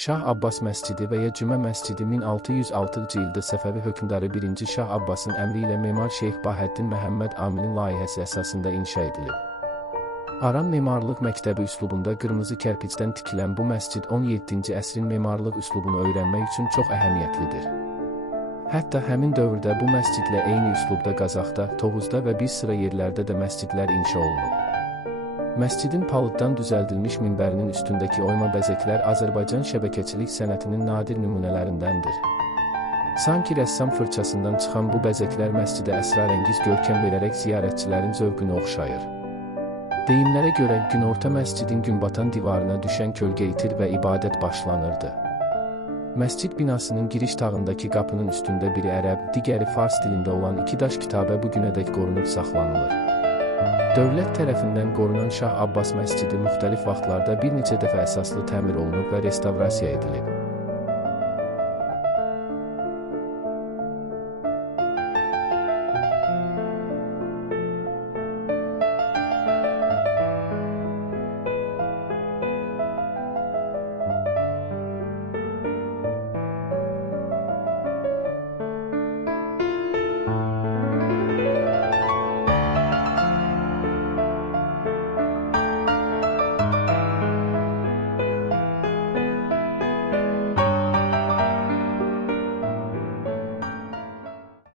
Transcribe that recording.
Şah Abbas məscidi və ya Cümə məscidi 1606-cı ildə Səfəvi hökmdarı 1-ci Şah Abbasın əmri ilə memar Şeyx Bahəddin Məhəmməd Amilin layihəsi əsasında inşa edilib. Aran memarlıq məktəbi üslubunda qırmızı kərpicdən tikilən bu məscid 17-ci əsrin memarlıq üslubunu öyrənmək üçün çox əhəmiyyətlidir. Hətta həmin dövrdə bu məscidlə eyni üslubda Qazaxda, Tovuzda və bir sıra yerlərdə də məscidlər inşa olunub. Məscidin palıddan düzəldilmiş minbərinin üstündəki oyma bəzəklər Azərbaycan şəbəkəçilik sənətinin nadir nümunələrindəndir. Sanki rəssam fırçasından çıxan bu bəzəklər məscidə əsrarəngiz görkəm verərək ziyarətçilərin zövqünü oxşayır. Deyimlərə görə günorta məscidin günbatan divarına düşən kölgə itir və ibadət başlanırdı. Məscid binasının giriş tağındakı qapının üstündə biri ərəb, digəri fars dilində olan 2 daş kitabə bugünədək qorunub saxlanılır. Dövlət tərəfindən qorunan Şah Abbas məscidi müxtəlif vaxtlarda bir neçə dəfə əsaslı təmir olunub və restavrasiya edilib.